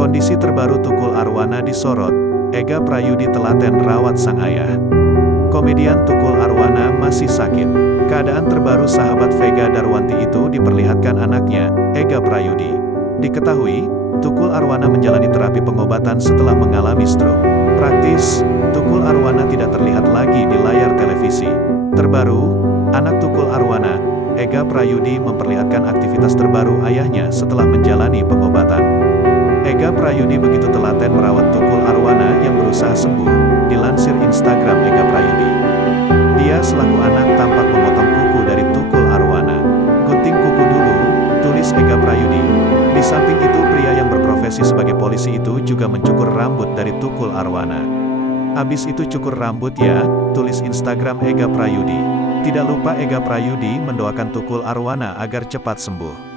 Kondisi terbaru Tukul Arwana disorot, Ega Prayudi telaten rawat sang ayah. Komedian Tukul Arwana masih sakit. Keadaan terbaru sahabat Vega Darwanti itu diperlihatkan anaknya, Ega Prayudi. Diketahui, Tukul Arwana menjalani terapi pengobatan setelah mengalami stroke. Praktis, Tukul Arwana tidak terlihat lagi di layar televisi. Terbaru, anak Tukul Arwana, Ega Prayudi memperlihatkan aktivitas terbaru ayahnya setelah menjalani pengobatan. Ega Prayudi begitu telaten merawat Tukul Arwana yang berusaha sembuh, dilansir Instagram Ega Prayudi. Dia selaku anak tampak memotong kuku dari Tukul Arwana. "Gunting kuku dulu," tulis Ega Prayudi. Di samping itu pria yang berprofesi sebagai polisi itu juga mencukur rambut dari Tukul Arwana. "Abis itu cukur rambut ya," tulis Instagram Ega Prayudi. Tidak lupa Ega Prayudi mendoakan Tukul Arwana agar cepat sembuh.